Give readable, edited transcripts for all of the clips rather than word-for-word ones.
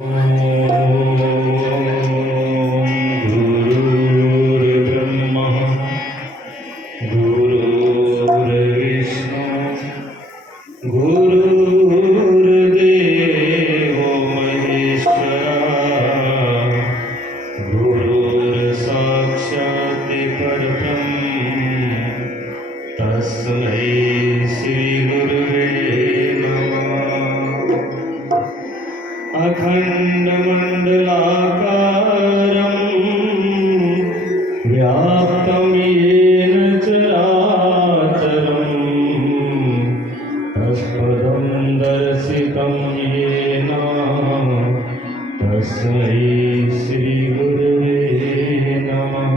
गुरुर्ब्रह्मा गुरुर्विष्णु गुरुर्देवो महेश्वरः गुरुर्साक्षात् परब्रह्म तस्मै श्री गुरुवे नमः। अखण्डमण्डलाकारं व्याप्तं येन चराचरं तत्पदं दर्शितं येन तस्मै श्रीगुरुवे नमः।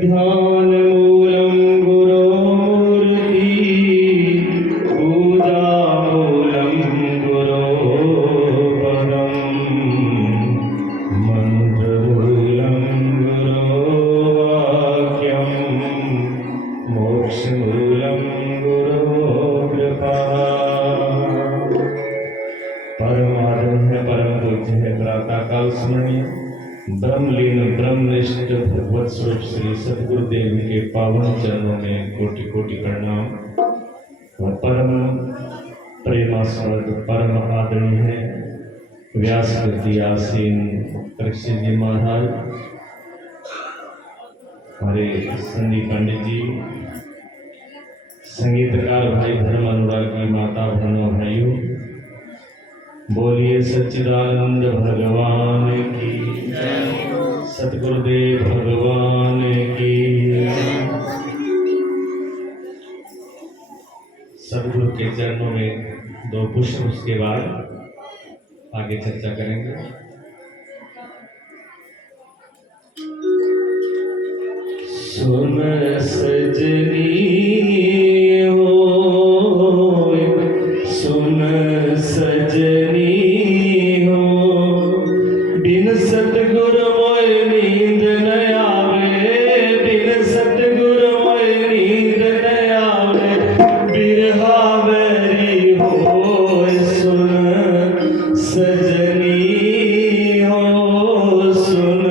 ध्यानमूलं गुरोर्मूर्ति पूजामूलं गुरोपदं मन्त्रमूलं गुरोवाक्यं मोक्षमूलं गुरोकृपा। परमाराध्य परम पूज्य है प्रातःकाल स्मरणीय ब्रह्मलीन ब्रह्मनिष्ठ भगवत स्वरूप श्री सद्गुरुदेव के पावन चरणों में कोटि कोटि प्रणाम। और परम प्रेमास्पद परम आदरणीय है व्यासपति आसीन परीक्षित जी महाराज, हमारे संदीप पंडित जी, संगीतकार भाई धर्म अनुरागी माता बहनों भाइयों, बोलिए सच्चिदानंद भगवान की, सतगुरुदेव भगवान की। सतगुरु के चरणों में दो पुष्प, उसके बाद आगे चर्चा करेंगे। सुन सजनी हो, सुन सजनी हो, बिन सतगुरु मोय नींद न आवे, बिन सतगुरु मोय नींद न आवे, बिरहा बैरी हो सुन सजनी हो, सुन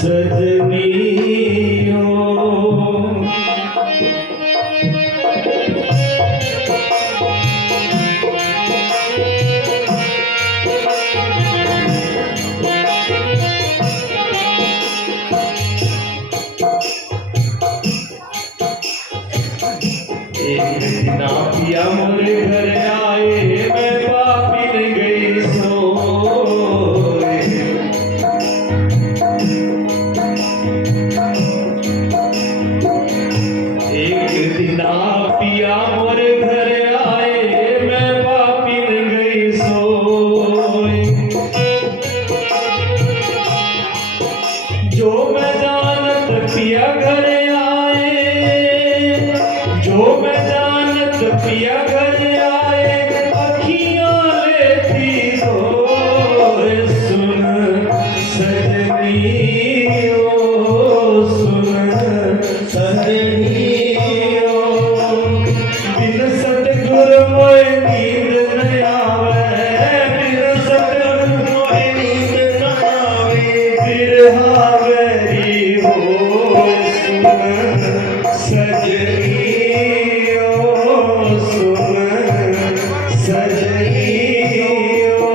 सजनी हो। एक दिन पिया मोरे घर आए, मैं पापिन गई सोए। एक दिन पिया मोरे घर आए, मैं पापिन गई सोए। जो मैं जानत पिया घर आए, जो मैं जानत पिया घर आए, अखियां लेती रोए। सुन सजनी हो, सुन सजनी हो, बिन सतगुरु मोय नींद न आवे, बिन सतगुरु मोय नींद न आवे, बिरहा बैरी हो सुन सजनी हो, सुन सजनी हो।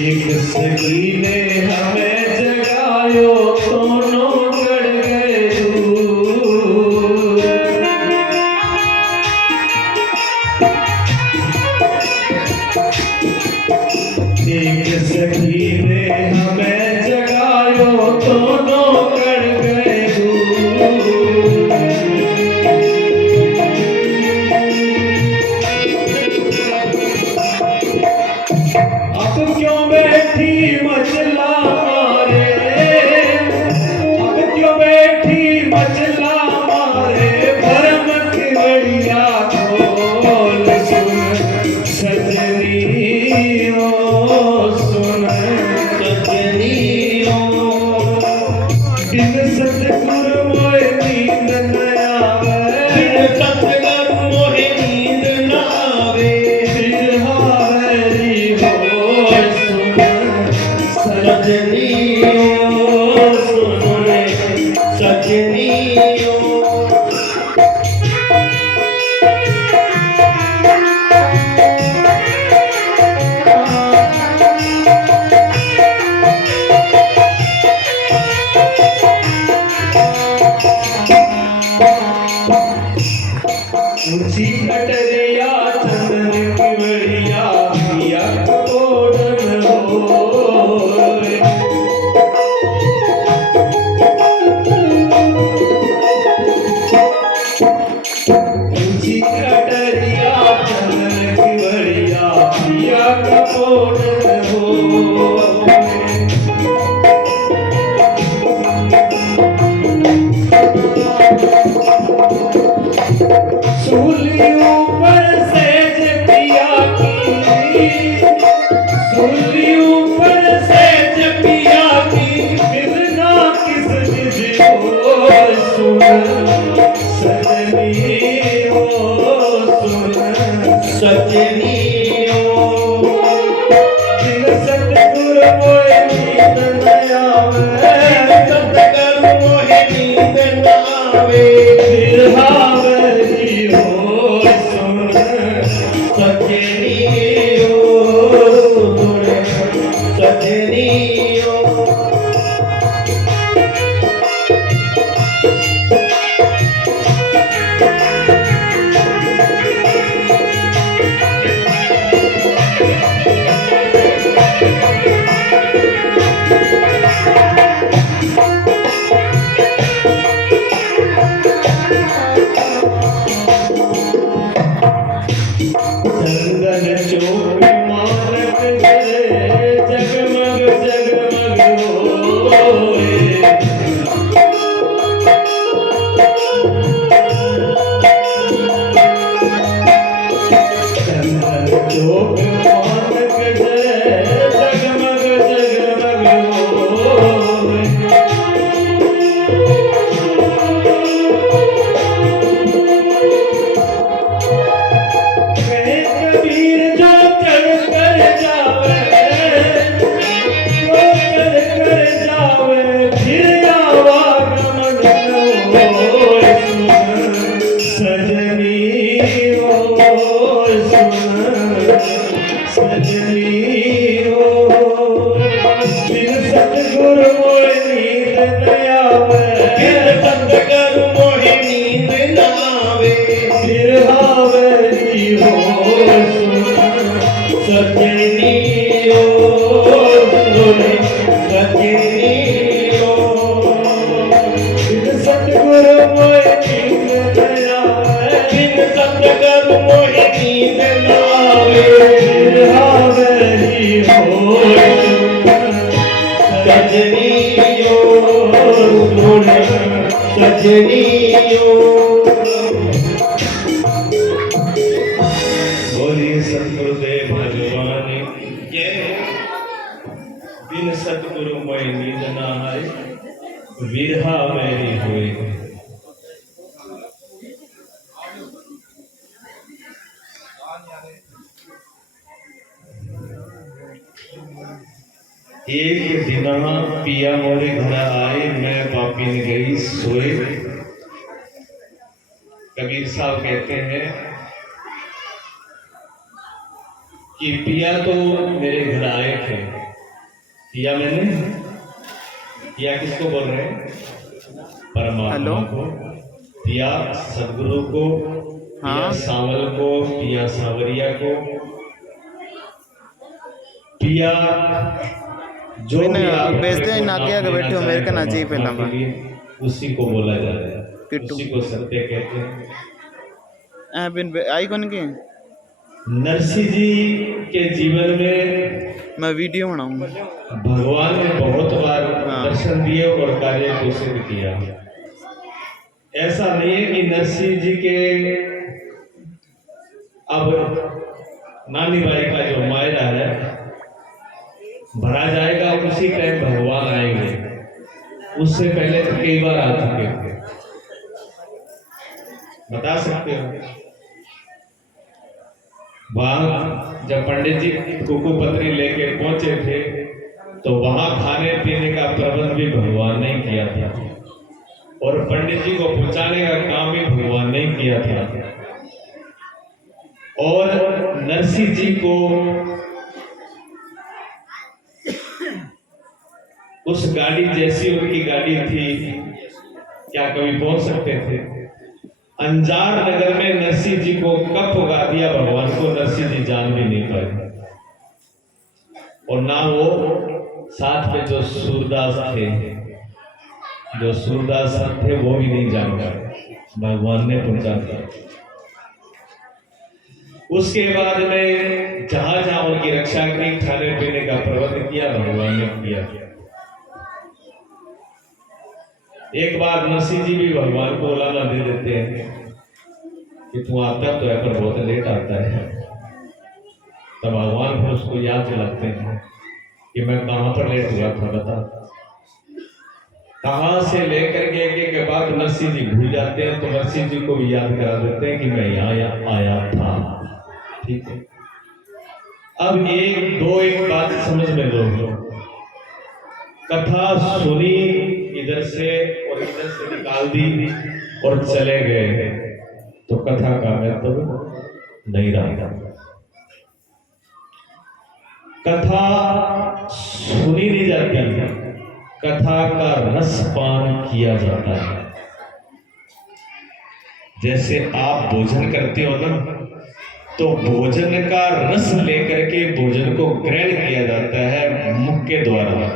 एक सगी ने हमें जगायो, दोनों गड़ गए दूर। एक सगी ने हमें जगायो, दोनों गड़ गए दूर। अब क्यों बैठी मचला मारे, अब क्यों बैठी मचला मारे, भरम की बड़िया खोल सुन सोन हो सूली ऊपर सेज पिया की सूली ऊपर सेज पिया की बिरना किस विधि हो सुन सजनी हो सुन सजनी हो बिन सतगुरु मोहि नींद न आवे सतगुरु मोहि नींद न आवे बिरहावरी हो सुन सजनी हो सुन सजनी हो चंदन चौक मानक करे जगमग जगमग होए चंदन चौक मानक करे जगमग जगमग होए कहे कबीर जो चढ़ कर जावे फिर आवागमन होए सुन सजनी हो सुन सजनी हो बिन सतगुरु मोहि नींद न आवे बिन सतगुरु मोहि नींद न आवे बिरहावरी हो सुन सजनी हो सुन सजनी हो बिन सतगुरु मोहि नींद न आवे बिन सतगुरु मोहि नींद न आवे बिरहावरी हो सजनी हो सुन सजनी हो बोलिए सतगुरुदेव भगवान के बिन सतगुरु मोहि नींद न आए विरहा मेरी हुई। एक दिन पिया मोरे घर आए मैं पापी ने गई सोए। कबीर साहब कहते हैं कि पिया तो मेरे घर आए थे। पिया मैंने पिया किसको बोल रहे हैं? परमात्मा को। पिया सदगुरु को, पिया सांवल को, पिया सांवरिया को, पिया जो भी आप बेचते हैं ना क्या के बैठे हो मेरे का ना जी पे लंबा उसी को बोला जा रहा है, उसी को सत्य कहते हैं। बिन आई कौन की नरसिंह जी के जीवन में मैं वीडियो बनाऊंगा। भगवान ने बहुत बार दर्शन दिए और कार्य को सिद्ध किया। ऐसा नहीं है कि नरसिंह जी के अब नानी बाई का जो मायरा है भरा जाएगा, उसी टाइम भगवान आएंगे। उससे पहले तो कई बार आ चुके थे, बता सकते हो। वहां जब पंडित जी कुकू पत्री लेके पहुंचे थे तो वहां खाने पीने का प्रबंध भी भगवान ने किया था और पंडित जी को पहुंचाने का काम भी भगवान ने किया था। और नरसिंह जी को उस गाड़ी जैसी उनकी गाड़ी थी, क्या कभी पहुंच सकते थे? अंजार नगर में नरसिंह जी को कब पुगा दिया भगवान को, नरसिंह जी जान भी नहीं पाए। और ना वो साथ में जो सूरदास थे, जो सूरदास थे वो भी नहीं जान पाए, भगवान ने पहुंचा दिया। उसके बाद में जहां जहां उनकी भिक्षाग्नि खाने पीने का प्रबंध किया, भगवान ने किया। एक बार नरसिंह जी भी भगवान को उलाना दे देते हैं कि तू आता तो है पर बहुत लेट आता है। तब भगवान फिर उसको याद दिलाते हैं कि मैं कहाँ पर लेट हुआ था बता। कहाँ से लेकर के एक बात नरसिंह जी भूल जाते हैं, तो नरसिंह जी को भी याद करा देते हैं कि मैं यहाँ आया था। ठीक है, अब एक बात समझ में लो। कथा सुनी इधर से और इधर से निकाल दी और चले गए तो कथा का महत्व नहीं रहा। कथा सुनी नहीं जाती, कथा का रस पान किया जाता है। जैसे आप भोजन करते हो ना, तो भोजन का रस लेकर के भोजन को ग्रहण किया जाता है मुख के द्वारा,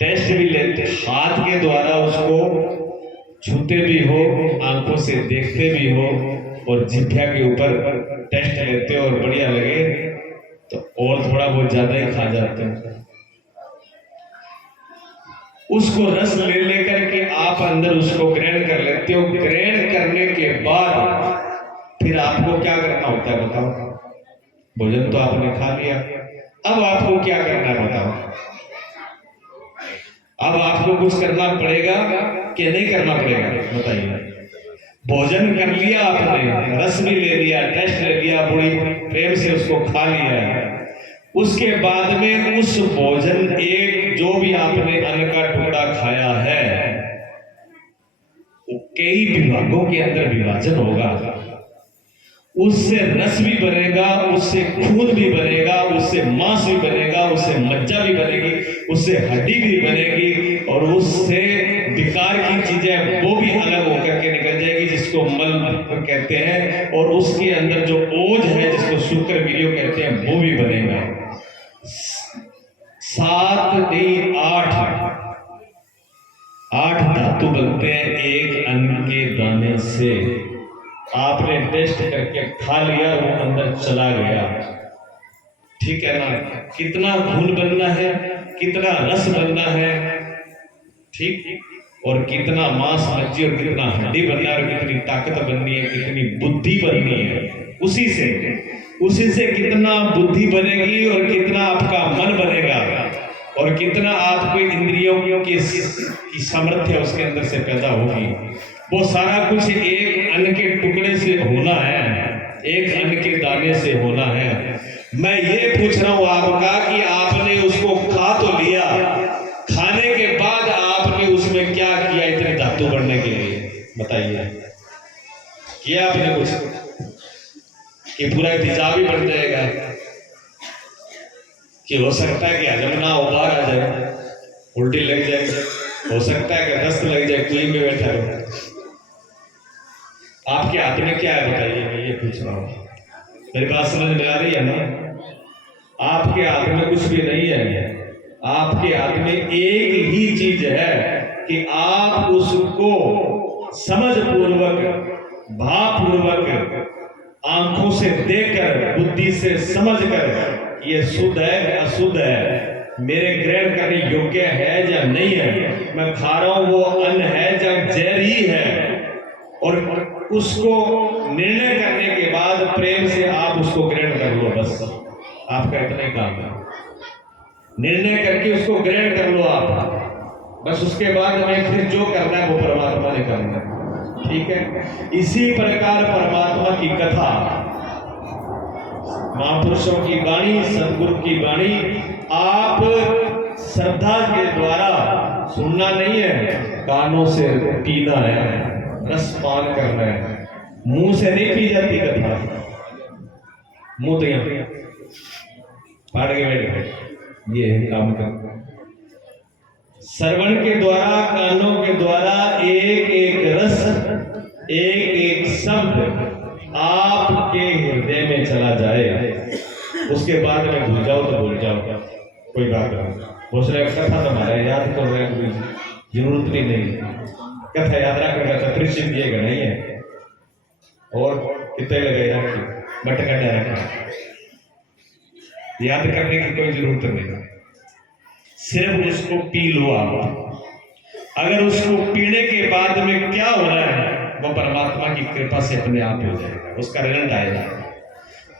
टेस्ट भी लेते, हाथ के द्वारा उसको छूते भी हो, आंखों से देखते भी हो और जिह्वा के ऊपर टेस्ट लेते हो और बढ़िया लगे तो और थोड़ा बहुत ज्यादा ही खा जाते हैं। उसको रस ले लेकर के आप अंदर उसको ग्रहण कर लेते हो। ग्रहण करने के बाद फिर आपको क्या करना होता है बताओ? भोजन तो आपने खा लिया, अब आपको क्या करना है बताओ? अब आपको कुछ करना पड़ेगा कि नहीं करना पड़ेगा बताइए? भोजन कर लिया आपने, रस भी ले लिया, टेस्ट ले लिया, बड़ी प्रेम से उसको खा लिया। उसके बाद में उस भोजन एक जो भी आपने अन्न का टुकड़ा खाया है, कई विभागों के अंदर विभाजन होगा, उससे रस भी बनेगा, उससे खून भी बनेगा, उससे मांस भी बनेगा, उससे मज्जा भी बनेगी, उससे हड्डी भी बनेगी और उससे विकार की चीजें वो भी अलग होकर के निकल जाएगी, जिसको मल कहते हैं, और उसके अंदर जो ओज है जिसको शुक्र वीर्य कहते हैं वो भी बनेगा। 7 नहीं 8 धातु बनते हैं एक अन्न के दाने से। आपने टेस्ट करके खा लिया, वो अंदर चला गया, ठीक है ना? कितना खून बनना है, कितना रस बनना है, ठीक, और कितना मांस मज्जी और कितना हड्डी बनना है, और कितनी ताकत बननी है, कितनी बुद्धि बननी है। उसी से कितना बुद्धि बनेगी और कितना आपका मन बनेगा और कितना आपके इंद्रियों की सामर्थ्य उसके अंदर से पैदा होगी। वो सारा कुछ एक अन्न के टुकड़े से होना है, एक अन्न के दाने से होना है। मैं ये पूछ रहा हूं आपका कि आपने उसको खा तो लिया, खाने के बाद आपने उसमें क्या किया इतने धातु बढ़ने के लिए बताइए? किया आपने कुछ कि पूरा तेजाब ही बढ़ जाएगा, कि हो सकता है कि हजम ना हो, बाहर आ जाए, उल्टी लग जाए, हो सकता है कि दस्त लग जाए, कुएं में बैठा रहो। आपके हाथ में क्या है बताइए? मैं ये पूछ रहा हूँ, मेरी बात समझ में आ रही है ना? आपके हाथ में कुछ भी नहीं है, आपके हाथ में एक ही चीज है कि आप उसको समझ पूर्वक, भाव पूर्वक, आंखों से देखकर, बुद्धि से समझकर ये शुद्ध है या अशुद्ध है, मेरे ग्रहण करने योग्य है या नहीं है, मैं खा रहा हूं वो अन्न है या जहर ही है, और उसको निर्णय करने के बाद प्रेम से आप उसको ग्रहण कर लो। बस आपका इतना ही काम है, निर्णय करके उसको ग्रहण कर लो आप। बस उसके बाद में फिर जो करना है वो परमात्मा ने करना है, ठीक है? इसी प्रकार परमात्मा की कथा, महापुरुषों की वाणी, सदगुरु की वाणी आप श्रद्धा के द्वारा सुनना नहीं है, कानों से पीना है, रस पान करना है। मुंह से नहीं पी जाती कथा, मुंह तो यहाँ फाड़ के बैठ, ये काम करना। श्रवण के द्वारा, कानों के द्वारा एक एक रस, एक एक शब्द आपके हृदय में चला जाए, उसके बाद में भूल जाओ तो भूल जाओ, कोई बात नहीं। बहुत सारे कथा तुम्हारा याद कर रहे हैं, जरूरत भी नहीं, कथा याद रखने का त्रिशिव दिएगा नहीं है, और कितने लगे रखी बट कटा रखा। याद करने की कोई जरूरत नहीं, सिर्फ उसको पी लो आप। अगर उसको पीने के बाद में क्या हो रहा है, वो परमात्मा की कृपा से अपने आप हो जाएगा, उसका रिजल्ट आएगा,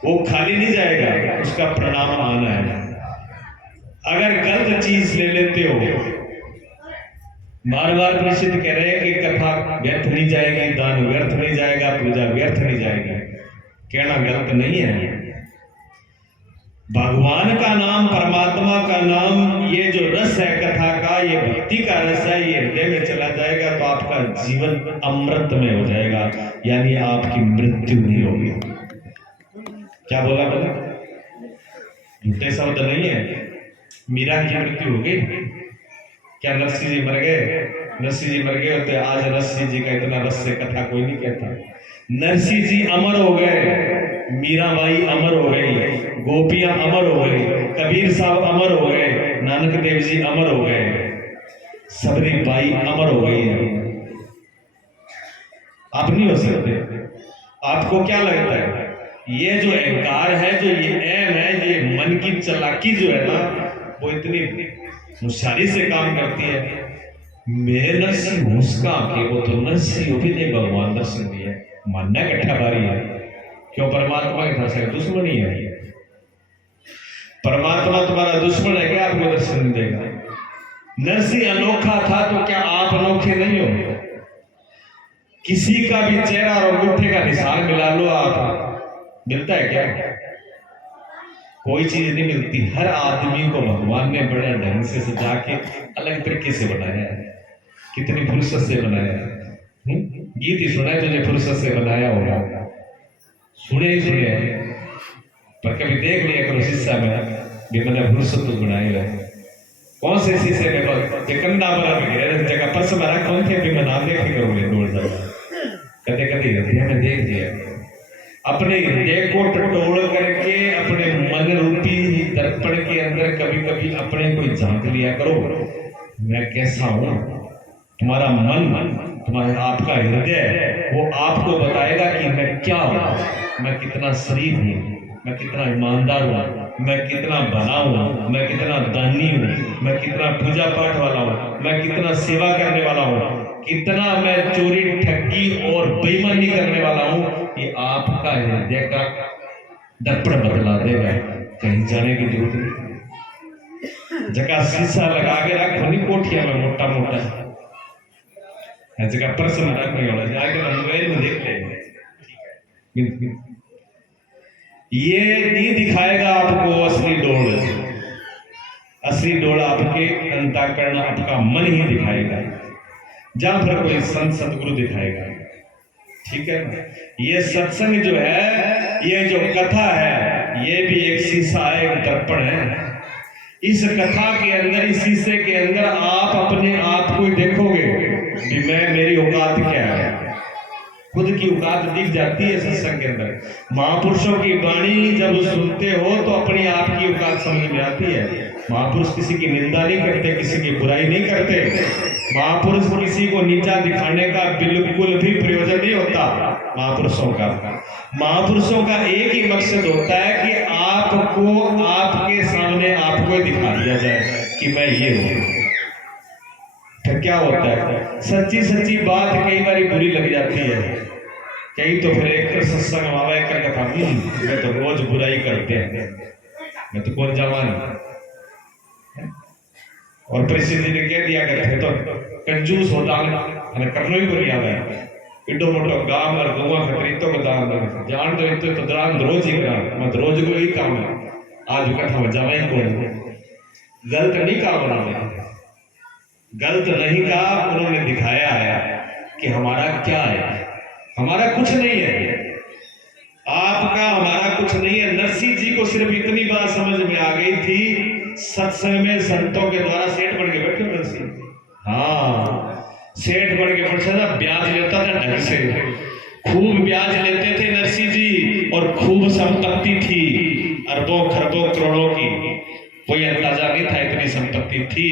वो खाली नहीं जाएगा, उसका परिणाम आना है। अगर गलत चीज ले लेते हो, बार बार प्रसिद्ध कह रहे हैं कि कथा व्यर्थ नहीं जाएगी, दान व्यर्थ नहीं जाएगा, पूजा व्यर्थ नहीं जाएगी, कहना गलत नहीं है। भगवान का नाम, परमात्मा का नाम, ये जो रस है कथा का, ये भक्ति का रस है, ये हृदय में चला जाएगा तो आपका जीवन अमृत में हो जाएगा, यानी आपकी मृत्यु नहीं होगी। क्या बोला मैंने? झूठे शब्द नहीं है। मीरा की मृत्यु हो गई क्या? नरसिंह जी मर गए? नरसिंह जी मर गए होते आज नरसिंह जी का इतना रस से कथा कोई नहीं कहता। नरसिंह जी अमर हो गए, मीराबाई अमर हो गई, गोपियां अमर हो गई, कबीर साहब अमर हो गए, नानक देव जी अमर हो गए, सबरी बाई अमर हो गई है। आप नहीं हो सकते। आपको क्या लगता है? ये जो अहंकार है, जो ये एम है, ये मन की चालाकी जो है ना, वो इतनी होशियारी से काम करती है। मैं नरसिंह हूं उसका के वो तो नरसिंह भी नहीं, भगवान नरसिंह भी है, मानना इकट्ठा बारी है। क्यों? परमात्मा के साथ दुश्मनी है। परमात्मा तुम्हारा दुश्मन है क्या? आपको दर्शन नहीं देगा। नरसिंह अनोखा था तो क्या आप अनोखे नहीं हो? किसी का भी चेहरा और अंगूठे का निशान मिला लो, आप मिलता है क्या? कोई चीज नहीं मिलती। हर आदमी को भगवान ने बड़े ढंग से सजा के अलग तरीके से बनाया है, कितनी फुर्सत से बनाया है। गीत ही सुना है तुझे फुर्सत से बनाया होगा, सुने ही सुने हैं, पर कभी देख लिया करो शीशा में भी मैंने फुर्सत तो बनाई है। कौन से शीशे में? कंधा बना में जगह पर्स में रखा थे भी मैं नाम देखे करूंगे दौड़ जाऊंगा। कदे कदे हृदय में देख दिया, अपने हृदय को टटोल करके अपने मन रूपी दर्पण के अंदर कभी कभी अपने को झांक लिया करो, मैं कैसा हूं। तुम्हारा मन, तुम्हारा आपका हृदय वो आपको बताएगा कि मैं क्या हूं, मैं कितना शरीफ हूं, मैं कितना ईमानदार हूं, मैं कितना भला हूं, मैं कितना दानी हूं, मैं कितना पूजा पाठ वाला हूं, मैं कितना सेवा करने वाला हूं, कितना मैं चोरी ठगी और बेईमानी करने वाला हूं। ये आपका हृदय का दर्पण बदला देगा, कहीं जाने की जरूरत नहीं। जगह शीशा लगा के रखो नहीं कोठिया में मोटा मोटा, जगह पर्स में रखने वाला जाके मोबाइल में देख लेंगे। ये नहीं दिखाएगा आपको असली डोल। असली डोल आपके अंतःकरण, आपका मन ही दिखाएगा, जहां पर कोई संत सतगुरु दिखाएगा। ठीक है? ये सत्संग जो है, ये जो कथा है, ये भी एक शीशा है, एक दर्पण है। इस कथा के अंदर, इस शीशे के अंदर आप अपने आप को देखोगे कि मैं, मेरी औकात क्या है। खुद की औकात दिख जाती है सत्संग के अंदर। महापुरुषों की वाणी जब सुनते हो तो अपनी आप की औकात समझ में आती है। महापुरुष किसी की निंदा नहीं करते, किसी की बुराई नहीं करते। महापुरुष किसी को नीचा दिखाने का बिल्कुल भी प्रयोजन नहीं होता महापुरुषों का। महापुरुषों का एक ही मकसद होता है कि आपको, आपके सामने आपको दिखा दिया जाए कि मैं ये हूं। फिर क्या होता है? सच्ची सच्ची बात कई बार बुरी लग जाती है, कई तो फिर एक सत्संग बाबा एक कथा, मैं तो रोज बुराई करते हैं, मैं तो कौन जवान। और परिस्थिति ने कह दिया करते तो कंजूस होता करना ही बढ़िया है। इडो मोटो गांव और गौवा खतरीतो को दान जान दो तो दान रोज ही करा, मत रोज को ही काम है। आज कथा में जावा ही कौन, गलत नहीं कहा उन्होंने, गलत नहीं कहा उन्होंने, दिखाया है कि हमारा क्या है। हमारा कुछ नहीं है, आपका हमारा कुछ नहीं है। नरसिंह जी को सिर्फ इतनी बात समझ में आ गई थी, सत्संग में संतों के द्वारा सेठ बन के बैठे नरसिंह। हाँ, सेठ बन के बैठे था, ब्याज लेता था ढंग से, खूब ब्याज लेते थे नरसिंह जी, और खूब संपत्ति थी, अरबों खरबों करोड़ों की, कोई अंदाजा नहीं था इतनी संपत्ति थी।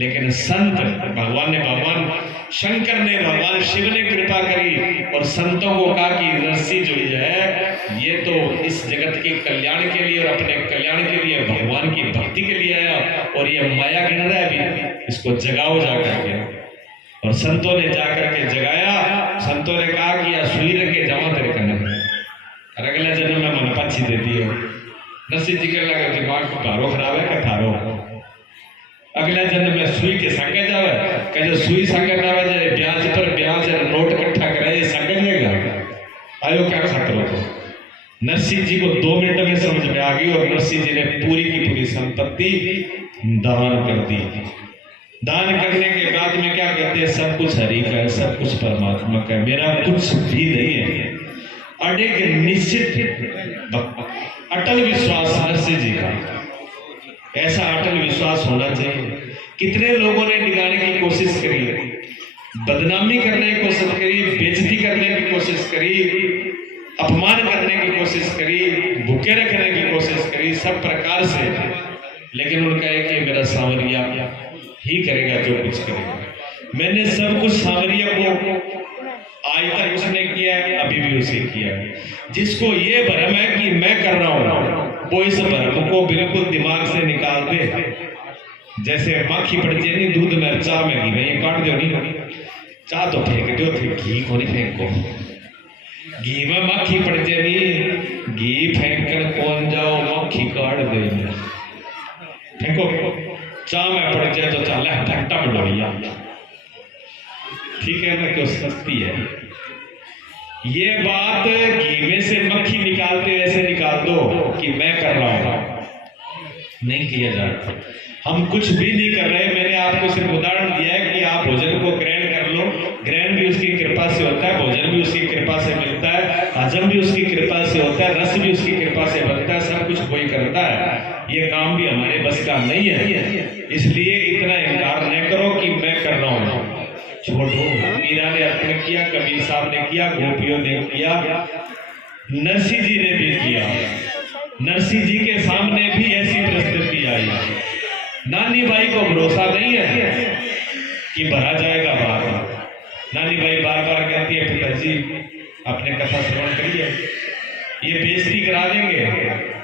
लेकिन संत भगवान शंकर ने, भगवान शिव ने कृपा करी और संतों को कहा कि रस्सी जो है ये तो इस जगत के कल्याण के लिए और अपने कल्याण के लिए, भगवान की भक्ति के लिए आया और ये माया गिन रहा है अभी, इसको जगाओ जाकर के। और संतों ने जाकर के जगाया। संतों ने कहा कि या सुई रखे जाओ तेरे कन्ने और अगला जन्म में मन पाछी दे दियो। नरसिंह जी के लगा दिमाग को भारो खराब है, थारो अगला जन्म में सुई के संग जावे, कहे सुई संग जावे जे ब्याज पर ब्याज नोट इकट्ठा कराए संग जाएगा। आयो क्या खतरो को। नरसिंह जी को 2 मिनट में समझ में आ गई और नरसिंह जी ने पूरी की पूरी संपत्ति दान कर दी। दान करने के बाद में क्या कहते हैं, सब कुछ हरि का है, सब कुछ परमात्मा का है, मेरा कुछ भी नहीं है। अडिग निश्चित अटल विश्वास नरसिंह जी का, ऐसा अटल विश्वास होना चाहिए। कितने लोगों ने निकालने की कोशिश करी, बदनामी करने की कोशिश करी, बेइज्जती करने की कोशिश करी, अपमान करने की कोशिश करी, भूखे रखने की कोशिश करी, सब प्रकार से, लेकिन उनका एक ही मेरा सांवरिया ही करेगा जो कुछ करेगा। मैंने सब कुछ सांवरिया को आज तक उसने किया है, अभी भी उसे किया है। जिसको ये भ्रम है कि मैं कर रहा हूं, वो इस भ्रम को बिल्कुल दिमाग से निकाल दे। जैसे माखी पड़ जाए नहीं दूध में, चाह में घी में, ये काट दो नहीं, चाह तो फेंक दो, घी को नहीं फेंको। घी में माखी पड़ जाए नहीं, घी फेंक कर कौन जाओ, माखी काट दे फेंको। चाह में पड़ जाए तो चाले फटका में बढ़िया, ठीक है ना, क्यों सस्ती है। ये बात घी में से मक्खी निकालते ऐसे निकाल दो कि मैं कर रहा हूं, नहीं किया जाता। हम कुछ भी नहीं कर रहे। मैंने आपको सिर्फ उदाहरण दिया है कि आप भोजन को ग्रहण कर लो, ग्रहण भी उसकी कृपा से होता है, भोजन भी उसकी कृपा से मिलता है, हजम भी उसकी कृपा से होता है, रस भी उसकी कृपा से बनता है, सब कुछ कोई करता है। ये काम भी हमारे बस का नहीं है, इसलिए इतना इनकार न करो कि मैं कर रहा हूं। छोड़ो, मीरा ने अर्पण किया, कबीर साहब ने किया, गोपियों ने किया, नरसिंह जी ने भी किया। नरसिंह जी के सामने भी ऐसी परिस्थिति आई। नानी बाई को भरोसा नहीं है कि भरा जाएगा बार। नानी बाई बार बार कहती है, पिताजी अपने कथा श्रवण करिए, ये बेइज्जती करा देंगे,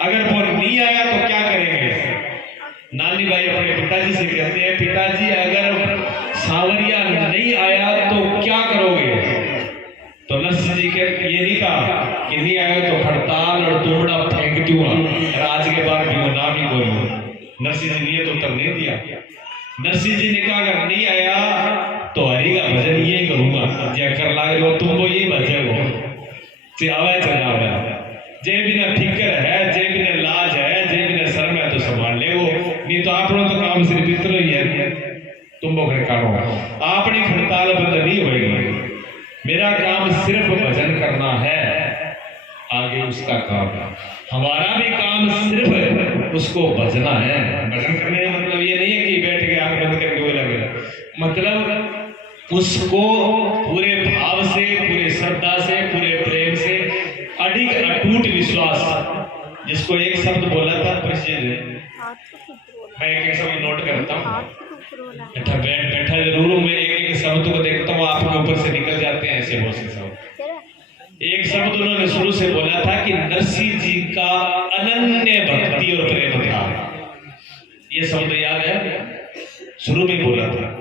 अगर वो नहीं आया तो क्या करेंगे। नानी बाई अपने पिताजी से कहते हैं, पिताजी अगर सांवरिया नहीं आया तो क्या करोगे। तो नरसिंह जी के ये नहीं कहा कि नहीं आया तो हड़ताल और तुमड़ा फेंक दूंगा, आज के बाद भी ना भी बोलूं। नरसिंह जी ने ये तो उत्तर नहीं दिया। नरसिंह जी ने कहा अगर नहीं आया तो हरि का भजन ये करूंगा, जय कर लागे हो तुम वो ये भजन हो आवे चलावे, जय बिना फिक्र है, जय बिना लाज है, जय बिना शर्म है तो संभाल ले वो, नहीं तो आपनो तो काम सिर्फ इतना ही है, तुम वो करो। अपनी हड़ताल बंद नहीं होगी, मेरा काम सिर्फ भजन करना है, आगे उसका काम है। हमारा भी काम सिर्फ उसको भजना है। भजन करने का मतलब ये नहीं है कि बैठ के आंख बंद करके वो लगे, मतलब उसको पूरे भाव से, पूरे श्रद्धा से, पूरे प्रेम से, अडिग अटूट विश्वास। जिसको एक शब्द बोला था मैं एक शब्द नोट करता हूँ, बैठा जरूर हूँ, मैं एक शब्द को देखता हूँ, आपके ऊपर से निकल जाते हैं ऐसे बहुत से शब्द। एक शब्द उन्होंने शुरू से बोला था कि नरसिंह जी का अनन्य भक्ति और प्रेम था। ये शब्द याद है, शुरू में बोला था।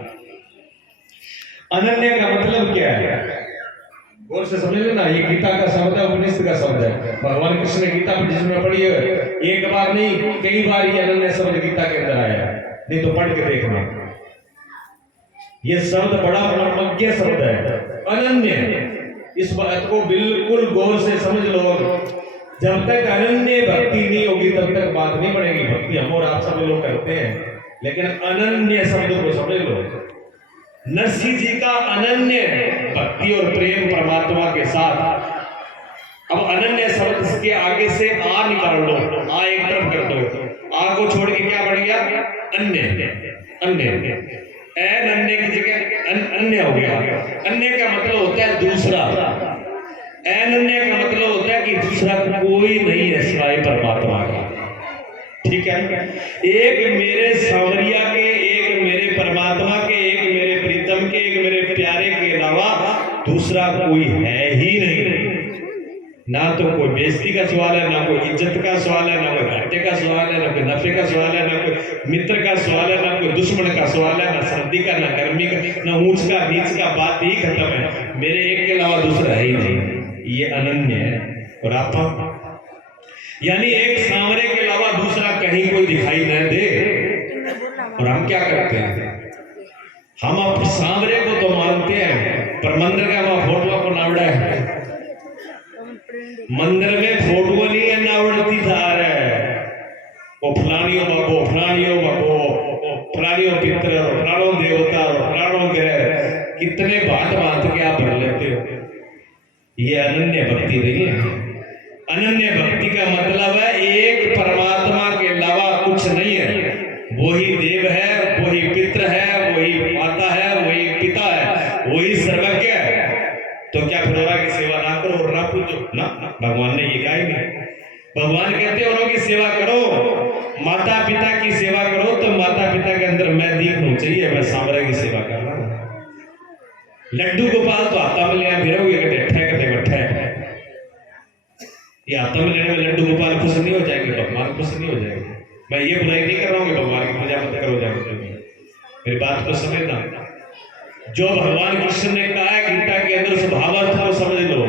अनन्य का मतलब क्या है, गौर से समझ लेना। ये गीता का शब्द है, उपनिषद का शब्द है। भगवान कृष्ण ने गीता जिसमें पढ़ी है, एक बार नहीं कई बार ये अनन्य शब्द गीता के अंदर आया, नहीं तो पढ़ के देखना। ये शब्द बड़ा मर्मज्ञ शब्द है, अनन्य। इस बात को बिल्कुल गौर से समझ लो। जब तक अनन्य भक्ति नहीं होगी तब तक बात नहीं बढ़ेगी। भक्ति हम और आप सब लोग करते हैं, लेकिन अनन्य शब्द को समझ लो। नरसिंह जी का अनन्य भक्ति और प्रेम परमात्मा के साथ। अब अनन्य शब्द के आगे से आ निकाल लो, आ एक तरफ कर दो, आ को छोड़ के क्या बढ़ गया, अन्य। अन्य अन्य की जगह अन्य हो गया। अन्य का मतलब होता है दूसरा, अनन्य का मतलब होता है कि दूसरा कोई नहीं है सिवाय परमात्मा का। ठीक है, एक मेरे सांवरिया के, एक मेरे परमात्मा परमात्मा के, एक मेरे प्रीतम के, एक मेरे प्यारे के अलावा दूसरा कोई है ही नहीं। ना तो कोई बेइज्जती का सवाल है, ना कोई इज्जत का सवाल है, ना कोई घाटे का सवाल है, ना कोई नफे का सवाल है, ना कोई मित्र का सवाल है, ना कोई दुश्मन का सवाल है, ना सर्दी का, ना गर्मी का, ना ऊंच का नीच का। बात ही खत्म है, मेरे एक के अलावा दूसरा है ही नहीं। ये अनन्य है। और आप यानी एक सांवरे के अलावा दूसरा कहीं कोई दिखाई न दे। और हम क्या करते हैं? हम अब सांवरे को तो मानते हैं, पर मंदिर का वहां फोटो को नावड़ा है। मंदिर में फोटो नहीं है, नावड़ती धार है। वो फलानियों बाबो, फलानियों बाबो, फलानियों पितर, फलानों देवता, फलानों ग्रह, कितने बात बात के आप भर लेते हो। ये अनन्य भक्ति नहीं है। अनन्य भक्ति का मतलब है एक परमात्मा के अलावा कुछ नहीं है। वही देव है, वही पित्र है, वही माता है, वही पिता है, वही सर्वज्ञ है। तो क्या फिर औरों की सेवा ना करो और ना पूजो? ना, भगवान ने ये कहा ही नहीं। भगवान कहते हैं औरों की सेवा करो, माता पिता की सेवा करो। तो माता पिता के अंदर मैं दिखना चाहिए, मैं सांवरे की सेवा कर रहा हूं। लड्डू गोपाल तो आता में लिया फिर कटे बैठा है। ये आता में लेने में लड्डू गोपाल खुश नहीं हो जाएंगे, भगवान खुश नहीं हो जाएंगे। मैं ये बुराई नहीं कर रहा हूँ कि भगवान की पूजा मत करो जाकर। मेरी बात को समझना। जो भगवान कृष्ण ने कहा है गीता के अंदर, उस भावार्थ को समझ लो।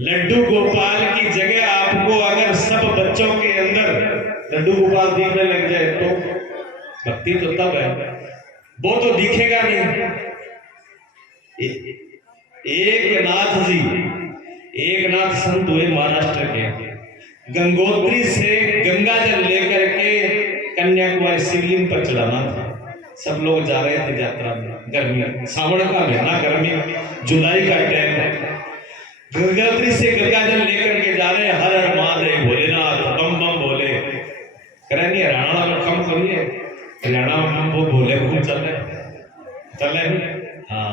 लड्डू गोपाल की जगह आपको अगर सब बच्चों के अंदर लड्डू गोपाल दिखने लग जाए तो भक्ति तो तब है, वो तो दिखेगा नहीं। एक नाथ संत हुए महाराष्ट्र के, गंगोत्री से गंगा जल लेकर के कन्याकुमारी शिवलिंग पर चढ़ाना था। सब लोग जा रहे थे यात्रा में। गर्मी, सावन का महीना, गर्मी, जुलाई का टाइम है। गंगोत्री से गंगा जल लेकर के जा रहे, हर हर महादेव भोलेनाथ बम बम बोले। करेंगे हरियाणा में कम करिए, हरियाणा में वो भोले खूब चल रहे। हाँ,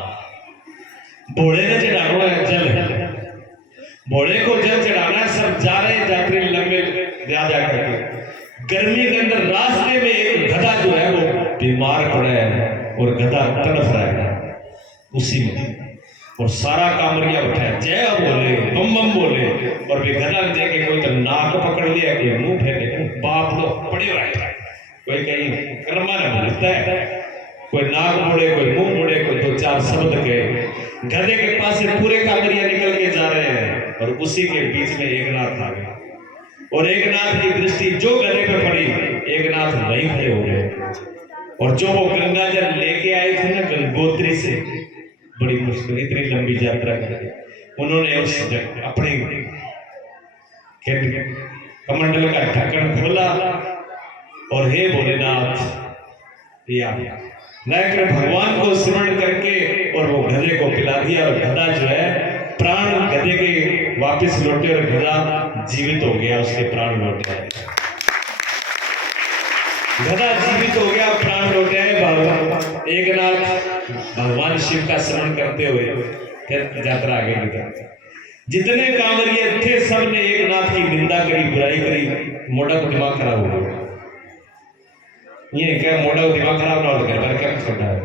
भोले ने चढ़ाना है जल, भोले को जल चढ़ाना है। सब जा रहे यात्री लंबे जा करके। गर्मी के अंदर रास्ते में एक गधा जो है वो बीमार पड़ा है और गधा तड़फ रहा है उसी में। और सारा कामरिया बैठा है, जय बोले, बम बम बोले। और वे गधा देखे कोई तो नाक पकड़ लिया, कोई मुंह फेंके, बाप तो पड़े हुआ है। कोई कहीं कर्मा न मिलता है, कोई नाक मोड़े, कोई मुंह मोड़े, कोई दो चार शब्द कहे। गधे के पास से पूरे कामरिया निकल के जा रहे हैं और उसी के बीच में एक नाथ आ गया। और एक नाथ की दृष्टि जो गधे पे पड़ी, एक नाथ वहीं खड़े हो गए। और जो वो गंगा जल लेके आए थे ना गंगोत्री से, बड़ी मुश्किल, इतनी लंबी यात्रा करके उन्होंने उस अपने कमंडल का ढक्कन खोला और हे भोलेनाथ नायक भगवान को स्मरण करके और वो गधे को पिला दिया। और गधा जो है प्राण गधे के वापस लौटे और गधा जीवित हो गया, उसके प्राण लौटे। गधा जीवित हो गया, प्राण लौटे। एक नाथ भगवान शिव का स्मरण करते हुए फिर यात्रा आगे निकलती। जितने कांवरिये थे सब ने एक नाथ की निंदा करी, बुराई करी। मोटा को दिमाग खराब हो गया। ये क्या मोटा को दिमाग खराब ना हो, घर पर क्या छोटा है।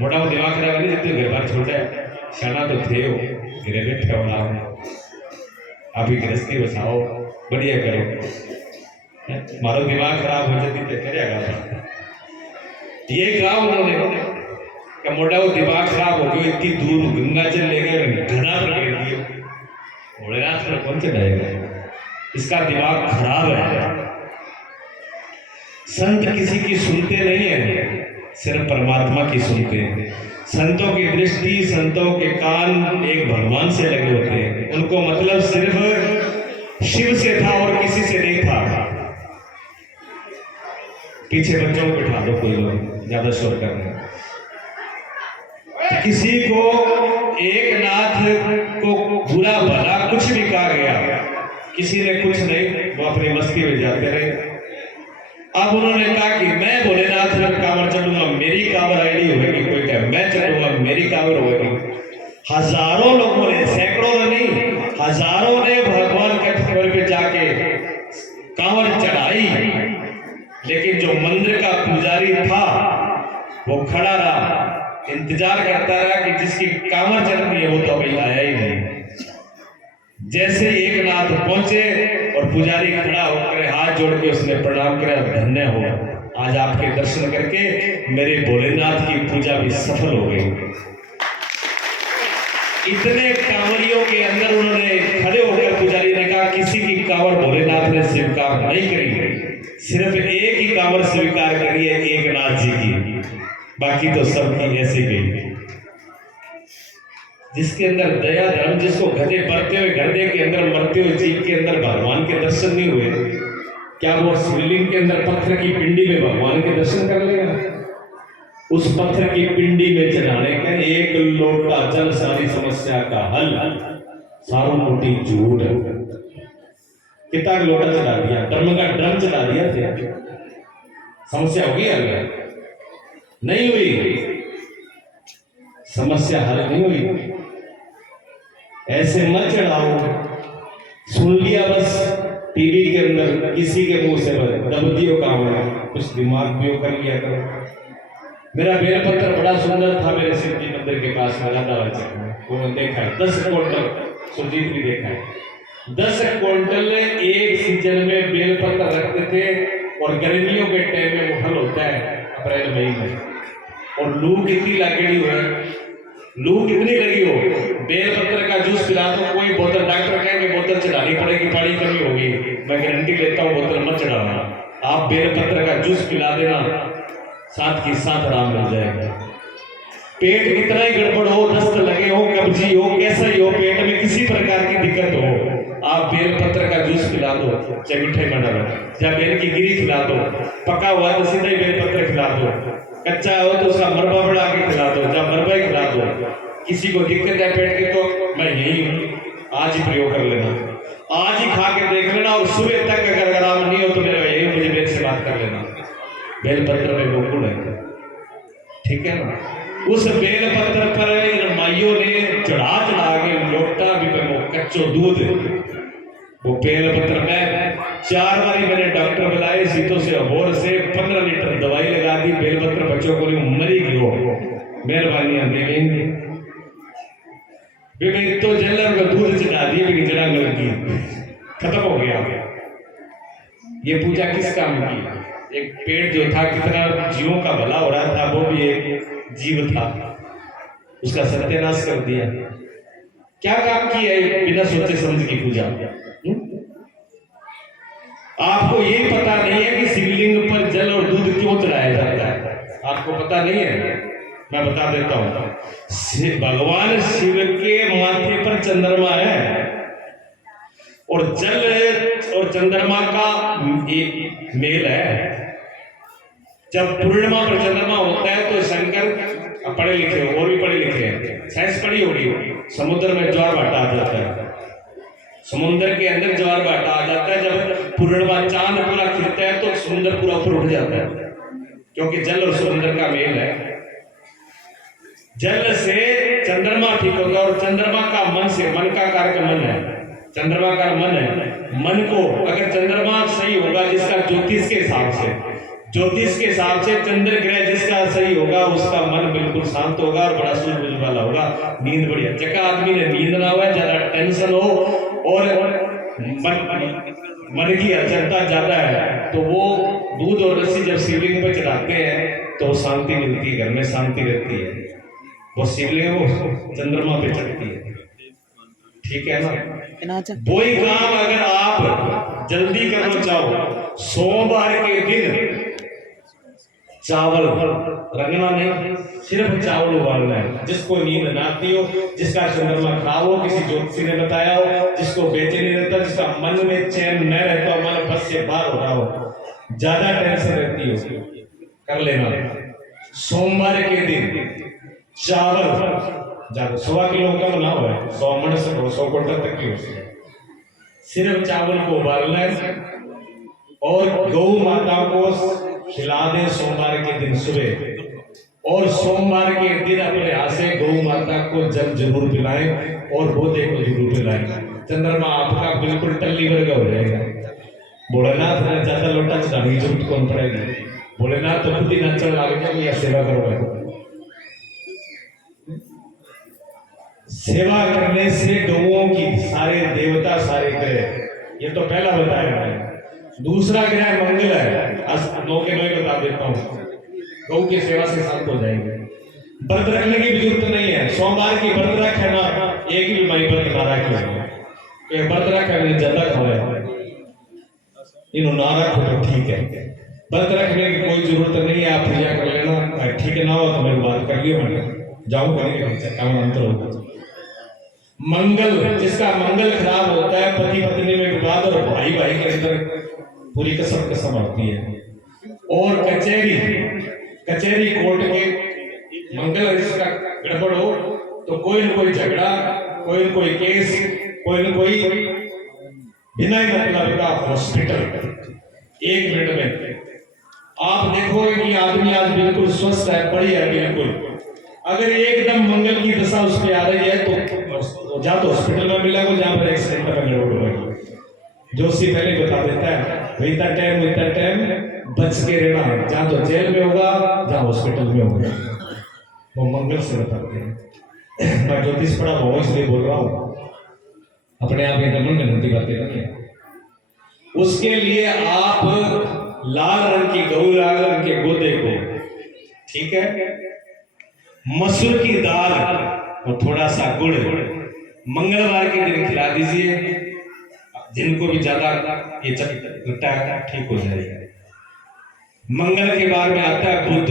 मोटा को दिमाग खराब नहीं, जितने घर पर छोटा है। शाना तो थे हो, गिरे बैठे हो ना, अभी गृहस्थी बसाओ, बढ़िया करो। मारो दिमाग खराब हो जाती तो करेगा। ये कहा उन्होंने कि मोटा वो दिमाग खराब हो गया, इतनी दूर गंगा जल ले गए, घना पर गिर दिए। भोलेनाथ पर कौन चढ़ाएगा, इसका दिमाग खराब है। संत किसी की सुनते नहीं है, सिर्फ परमात्मा की सुनते हैं। संतों की दृष्टि, संतों के कान एक भगवान से लगे होते हैं। उनको मतलब सिर्फ शिव से था और किसी से नहीं था। पीछे बच्चों को बिठा दो, कोई लोग ज्यादा शोर कर रहे हैं। किसी को एक नाथ को बुरा भला कुछ भी कहा गया, किसी ने कुछ नहीं, वो अपनी मस्ती में जाते रहे। अब उन्होंने कहा कि मैं भोलेनाथ में कांवर चलूंगा, मेरी कांवर आईडी होगी। कोई कहे मैं चलूंगा, मेरी कांवर होगी। हजारों लोगों ने, सैकड़ों ने नहीं, हजारों ने भगवान के कांवर पे जाके कांवर चढ़ाई। लेकिन जो मंदिर का पुजारी इंतजार करता रहा कि जिसकी कांवर चलनी है वो तो अभी आया ही नहीं। जैसे ही एक नाथ पहुंचे और पुजारी खड़ा होकर हाथ जोड़ के उसने प्रणाम किया, धन्य हो, आज आपके दर्शन करके मेरे भोलेनाथ की पूजा भी सफल हो गई। इतने कांवरियों के अंदर उन्होंने खड़े होकर पुजारी ने कहा, किसी की कांवर भोलेनाथ ने स्वीकार नहीं करी, सिर्फ एक ही कांवर स्वीकार करी है, एक नाथ जी की, बाकी तो सबकी ऐसी गई। जिसके अंदर दया धर्म, जिसको गधे बढ़ते हुए गधे के अंदर मरते हुए जीव के अंदर भगवान के दर्शन नहीं हुए, क्या वो शिवलिंग के अंदर पत्थर की पिंडी में भगवान के दर्शन कर लेगा? उस पत्थर की पिंडी में चढ़ाने का एक लोटा जल सारी समस्या का हल, सारों मोटी झूठ। कितना लोटा चढ़ा दिया, ड्रम का ड्रम चढ़ा दिया थे, समस्या होगी हल? नहीं हुई, समस्या हल नहीं हुई। ऐसे मत चढ़ाओ, सुन लिया बस टीवी के अंदर किसी के मुंह से दब दियो काम है, कुछ दिमाग भी कर लिया करो। मेरा बेलपत्र बड़ा सुंदर था मेरे शिव जी मंदिर के पास में राधावाचक में, वो देखा है 10 क्विंटल, सुरजीत भी देखा है 10 क्विंटल एक सीजन में बेलपत्र रखते थे। और गर्मियों के टाइम में वो फल होता है अप्रैल मई में, और लू कितनी लगेड़ी हुई, लू कितनी लगी हो, बेलपत्र का जूस पिला दो, कोई बोतल, डॉक्टर कहेंगे बोतल चढ़ानी पड़ेगी, पानी कमी होगी, मैं गारंटी लेता हूँ बोतल मत चढ़ाना, आप बेलपत्र का जूस पिला देना, साथ ही साथ आराम मिल जाएगा। पेट कितना ही गड़बड़ हो, दस्त लगे हो, कब्जी हो, कैसा ही हो, पेट में किसी प्रकार की दिक्कत हो, आप बेलपत्र का जूस पिला दो, चाहे मिठाई बना लो, चाहे बेल की गिरी खिला दो, पका हुआ तो सीधा ही बेलपत्र खिला दो, कच्चा हो तो उसका मरबा बना के खिला दो, जब मरबा ही खिला दो। किसी को दिक्कत है पेट की तो मैं यही हूँ, आज ही प्रयोग कर लेना, आज ही खा के देख लेना, और सुबह तक अगर आराम नहीं हो तो मेरे यही मुझे मेरे से बात कर लेना। बेलपत्र में वो गुण है, ठीक है ना? उस बेलपत्र पर इन माइयों ने चढ़ा चढ़ा के लोटा भी पे वो कच्चो दूध, वो बेलपत्र में 4 बारी मैंने डॉक्टर बुलाए, सीतों से अबोर से 15 लीटर दवाई लगा दी, बेलपत्र बच्चों को मरी गयो, मेहरबानियां देवेंगे भी तो जलर का दूध चढ़ा दिए, भी जड़ा की खत्म हो गया। ये पूजा किस काम की? एक पेड़ जो था, कितना जीवों का भला हो रहा था, वो भी एक जीव था, उसका सत्यानाश कर दिया। क्या काम किया है बिना सोचे समझ की पूजा? आपको ये पता नहीं है कि शिवलिंग पर जल और दूध क्यों चढ़ाया जाता है, आपको पता नहीं है? मैं बता देता हूं। भगवान शिव के माथे पर चंद्रमा है, और जल और चंद्रमा का एक मेल है। जब पूर्णिमा पर चंद्रमा होता है तो शंकर पढ़े लिखे हो, और भी पढ़े लिखे हैं, साइंस पढ़ी होगी, समुद्र में ज्वार भाटा आ जाता है, समुद्र के अंदर ज्वार भाटा आ जाता है। जब पूर्णिमा चांद पूरा खिलता है तो समुद्र पूरा ऊपर उठ जाता है, क्योंकि जल और समुद्र का मेल है। जल से चंद्रमा ठीक होगा, और चंद्रमा का मन से, मन का कारक मन है, चंद्रमा का मन है। मन को अगर चंद्रमा सही होगा, जिसका ज्योतिष के हिसाब से, ज्योतिष के हिसाब से चंद्र ग्रह जिसका सही होगा, उसका मन बिल्कुल शांत होगा और बड़ा सूझबूझ वाला होगा, नींद बढ़िया। जगह आदमी ने नींद ना हो, ज्यादा टेंशन हो और मन की अचलता ज्यादा है, तो वो दूध और लस्सी जब शिवलिंग पर चढ़ाते हैं तो शांति मिलती है, घर में शांति रहती है। वो शिवलिंग वो चंद्रमा पे चढ़ती है, ठीक है ना? वही काम अगर आप जल्दी करना चाहो, सोमवार के दिन चावल रंगना नहीं, सिर्फ चावल उबालना है। जिसको नींद ना आती हो, जिसका चंद्रमा खराब हो, किसी ज्योतिषी ने बताया हो, जिसको बेचैनी रहता, जिसका मन में चैन न रहता हो, मन बस से बाहर हो रहा हो, ज्यादा टेंशन रहती हो, कर लेना। सोमवार के दिन चावल ज्यादा 1.25 किलो कम ना हो, 100 मन से 100 क्विंटल तक की हो सकती है। सिर्फ चावल को उबालना है और गौ माता को खिला दें सोमवार के दिन सुबह, और सोमवार के दिन अपने हाथ से गौ माता को जल जरूर पिलाएं और बोधे को जरूर पिलाएं। चंद्रमा आपका बिल्कुल टल्ली वर्ग हो जाएगा। भोलेनाथ ने ज्यादा लोटा चढ़ाने की जरूरत कौन पड़ेगी? भोलेनाथ तो खुद ही नाचने लगे, क्या सेवा करोगे? सेवा करने से गौओं की सारे देवता सारे ग्रह, ये तो पहला बताया मैंने। दूसरा ग्रह मंगल है, नौ के नौ बता देता हूँ। गौ की सेवा से शांत हो जाएंगे। व्रत रखने की भी जरूरत नहीं है। सोमवार की व्रत रख है ना, एक भी मई व्रत ना रखे, एक व्रत रख है ज्यादा खबर इन्हों ना रखो तो ठीक है। व्रत रखने की कोई जरूरत नहीं है, आप पूजा कर लेना, ठीक है ना हो तो मेरी बात कर लियो, मैं जाऊं करेंगे काम अंतर होगा। मंगल, जिसका मंगल खराब होता है, पति पत्नी में विवाद और भाई भाई के अंदर पूरी कसम कसम होती है। और कचहरी, कचहरी कोर्ट के मंगल जिसका गड़बड़ हो तो कोई न कोई झगड़ा, कोई न कोई केस, कोई न कोई बिना मतलब का हॉस्पिटल। एक मिनट में आप देखोगे कि आदमी आज बिल्कुल स्वस्थ है, बढ़िया है बिल्कुल। अगर एकदम मंगल की दशा उस पर आ रही है तो जा तो हॉस्पिटल में मिला को, जहां पर एक्सीडेंट में गड़बड़ होगी। जोशी पहले बता देता है इतना टाइम बच के रहना, जहां तो जेल में होगा जहां हॉस्पिटल में होगा, वो मंगल से बताते हैं। मैं ज्योतिष पढ़ा बहुत इसलिए बोल रहा हूँ, अपने आप में दमन गलती बातें नहीं है। उसके लिए आप लाल रंग की गौ, लाल रंग के गोदे को, ठीक है, मसूर की दाल और थोड़ा सा गुड़ मंगलवार के दिन खिला दीजिए। जिनको भी ज्यादा ये चक्कर ठीक हो जाएगा। मंगल के बाद में आता है बुध।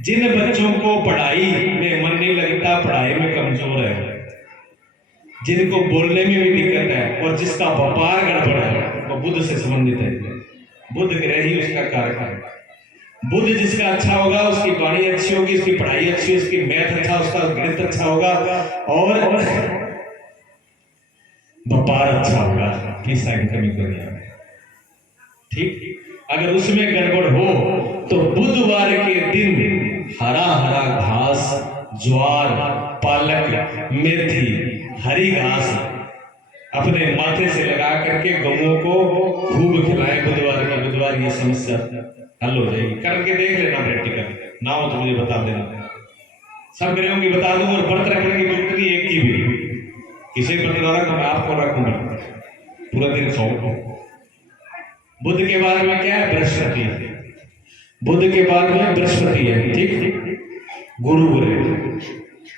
जिन बच्चों को पढ़ाई में मन नहीं लगता, पढ़ाई में कमजोर है, जिनको बोलने में भी दिक्कत है और जिसका व्यापार गड़बड़ है, वो बुध से संबंधित है। बुध ग्रह ही उसका कारक है। बुध जिसका अच्छा होगा उसकी वाणी अच्छी होगी, उसकी पढ़ाई अच्छी, उसकी मैथ अच्छा, उसका गणित अच्छा होगा और व्यापार अच्छा होगा। पैसा की कमी दुनिया में, ठीक। अगर उसमें गड़बड़ हो तो बुधवार के दिन हरा हरा घास, ज्वार, पालक, मेथी, हरी घास अपने माथे से लगा करके गौओं को खूब खिलाएं। बुधवार ये समस्या हल हो जाएगी। करके देख लेना प्रैक्टिकल, ना हो तो मुझे बता देना। सब ग्रहों की बता दूं और व्रत रखने की जरूरत नहीं, एक की भी किसी बता रहा मैं आपको रखूंगा पूरा दिन खाओ। बुध के बाद में क्या है? बृहस्पति। बुध के बाद में बृहस्पति है, ठीक। गुरु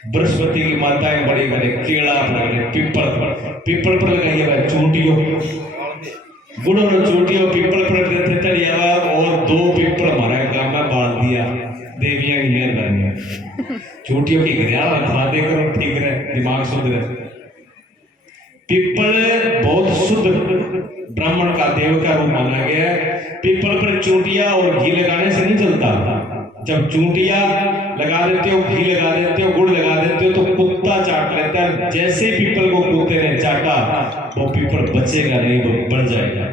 बृहस्पति की माताएं बड़ी बड़े केड़ा पर, पीपल पर लगाइए चूटियों, गुड़ और चूटियों पीपल पर और 2 पीपल हमारे गांव में बांध दिया। देवियां की मेहरबानी, चूटियों की घरियाल रखवा दे करो, ठीक रहे, दिमाग शुद्ध रहे। पीपल बहुत शुद्ध ब्राह्मण का देव का रूप माना गया है। पीपल पर चूटिया और घी लगाने से नहीं चलता। जब चूटिया लगा देते हो, घी लगा देते हो, गुड़ लगा देते हो तो कुत्ता चाट लेता है। जैसे पीपल को कुत्ते ने चाटा वो पीपल बचेगा नहीं, वो बढ़ जाएगा।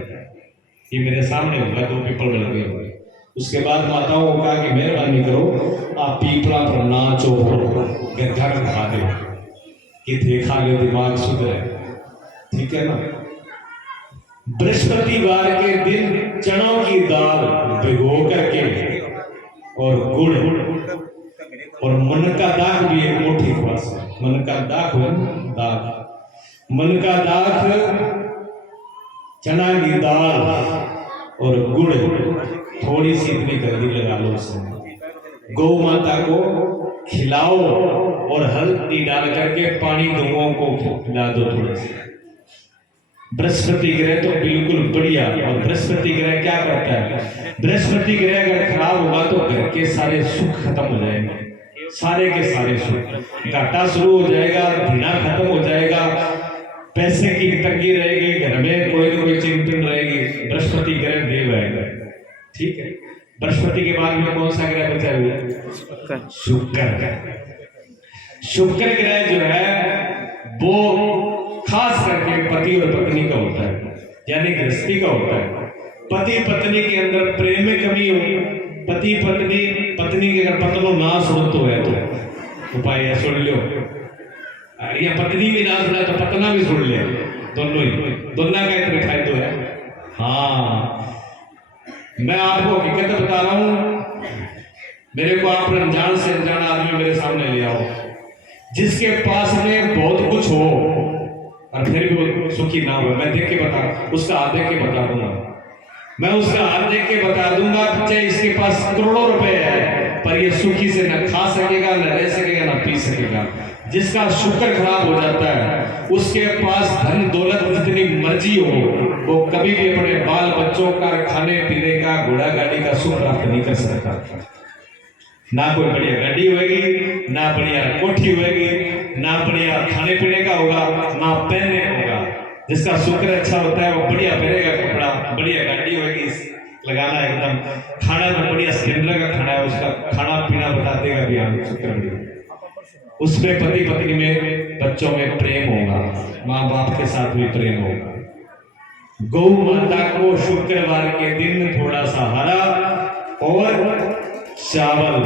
ये मेरे सामने होगा, 2 पीपल बढ़ गए हुए। उसके बाद माताओं को कहा कि मेहरबानी करो आप पीपला पर नाचो, घर खा दो कि देखा लो, दिमाग शुद्ध है, ठीक है ना। बृहस्पतिवार के दिन चनों की दाल भिगो करके और गुड़ और मन का दाग भी एक मुट्ठी पास, मन का दाग हो, दाग मन का दाग, चना की दाल और गुड़ थोड़ी सी इतनी गर्दी लगा लो उसमें, गौ माता को खिलाओ और हल्दी डाल करके पानी गौओं को खिला दो थोड़े से। बृहस्पति ग्रह तो बिल्कुल बढ़िया। और बृहस्पति ग्रह क्या करता है? बृहस्पति ग्रह अगर खराब होगा तो घर के सारे सुख खत्म हो जाएंगे, सारे के सारे सुख, घाटा शुरू हो जाएगा, धीना खत्म हो जाएगा, पैसे की तंगी रहेगी, घर में कोई ना कोई चिंतन रहेगी। बृहस्पति ग्रह देव है, ठीक है। बृहस्पति के बाद में कौन सा ग्रह बचा हुआ है? शुक्र। शुक्र ग्रह जो है वो खास करके पति और पत्नी का होता है, यानी गृहस्थी का होता है। पति पत्नी के अंदर प्रेम में कमी हो, पति पत्नी के अगर पत्नो ना सुन तो है तो उपाय है, सुन लो। या पत्नी भी ना सुना तो पतना भी सुन ले, दोनों का इतना फायदा है। हाँ, मैं आपको हकीकत बता रहा हूं। मेरे को आप अनजान से अनजान आदमी मेरे सामने ले आओ, जिसके पास में बहुत कुछ हो और फिर भी वो सुखी ना हो, मैं देख के बता, उसका हाथ देख के बता दूंगा, मैं उसका हाथ देख के बता दूंगा, चाहे इसके पास करोड़ों रुपए है पर ये सुखी से न खा सकेगा, न रह सकेगा, न पी सकेगा। जिसका शुक्र खराब हो जाता है, उसके पास धन दौलत जितनी मर्जी हो, वो कभी भी अपने बाल बच्चों का खाने पीने का, घोड़ा गाड़ी का सुख प्राप्त नहीं कर सकता। ना कोई बढ़िया गाड़ी होगी, ना बढ़िया कोठी होगी, ना बढ़िया खाने पीने का होगा, ना पहनने होगा। जिसका शुक्र अच्छा होता है वो बढ़िया पहनेगा कपड़ा, बढ़िया गाड़ी होगी लगाना, एकदम खाना तो बढ़िया स्टैंडर्ड का खाना है, उसका खाना पीना बता देगा भी हम शुक्र बढ़िया। उसमें पति पत्नी में, बच्चों में प्रेम होगा, माँ बाप के साथ भी प्रेम होगा। गौ माता को शुक्रवार के दिन थोड़ा सा हरा और चावल,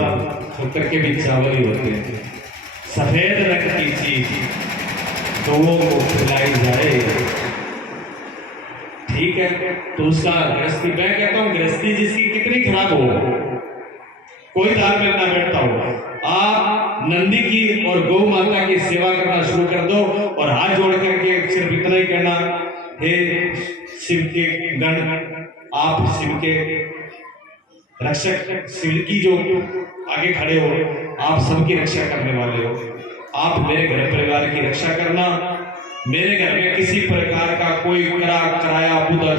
शुक्र के भी चावल ही होते हैं, सफेद रंग की चीज गौओं को खिलाई जाए, ठीक है। तो उसका गृहस्थी, मैं कहता हूं गृहस्थी जिसकी कितनी खराब हो, कोई धार में ना बैठता हो, आप नंदी की और गौ माता की सेवा करना शुरू कर दो और हाथ जोड़ करके सिर्फ इतना ही कहना, हे शिव के गण, आप शिव के रक्षक, शिव की जो आगे खड़े हो, आप सबकी रक्षा करने वाले हो, आप मेरे घर परिवार की रक्षा करना। मेरे घर में किसी प्रकार का कोई कराया बुदा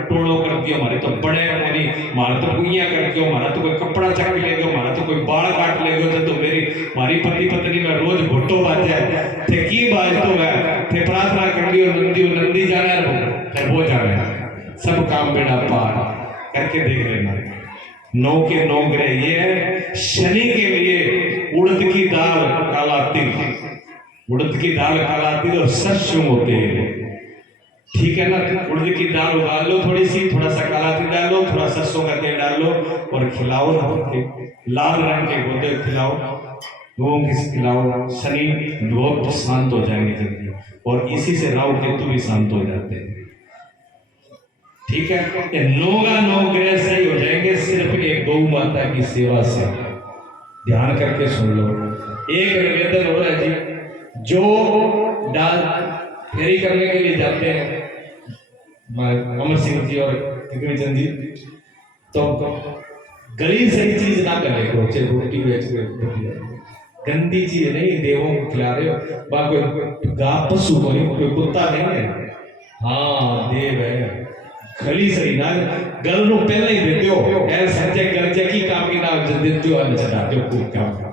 टोड़ो कर दियो, हमारे तो बड़े होनी, हमारा तो कुइया कर दियो, हमारा तो कोई कपड़ा चक ले गयो, हमारा तो कोई बाल काट ले गयो, तो मेरी हमारी पति पत्नी में रोज भुट्टो बाजे थे की बाज तो गए थे, प्रार्थना कर लियो नंदी जाना फिर वो जाने, सब काम बेड़ा पार करके देख लेना। 9 के 9 ग्रह ये है। शनि के लिए उड़द की दाल, काला तिल, उड़द की दाल काला तिल और सरसों होते हैं, ठीक है ना। उड़द की दाल उबाल लो थोड़ी सी, थोड़ा सा काला तिल डाल लो, थोड़ा सरसों का तेल डाल लो और खिलाओ, लाल रंग के गोदे खिलाओ, लोगों की खिलाओ। शनि बहुत शांत हो जाएंगे जल्दी, और इसी से राहु केतु भी शांत हो जाते हैं, ठीक है। ये 9 का 9 ग्रह सही हो जाएंगे सिर्फ एक गौ माता की सेवा से। ध्यान करके सुन लो। एक निवेदन हो रहा है जी, जो डाल फेरी करने के लिए जाते हैं अमर सिंह जी और चंद जी, तो गली सही चीज ना करे, रोचे रोटी बेच के गंदी चीज नहीं, देवों को खिला रहे हो, कोई गा पशु कोई कुत्ता नहीं है, हाँ देव है, गली सही ना गल नु पहले ही देते हो, ऐसे सच्चे गरजे की काम की नाम जब देते हो अंदर चढ़ा दो, कोई काम का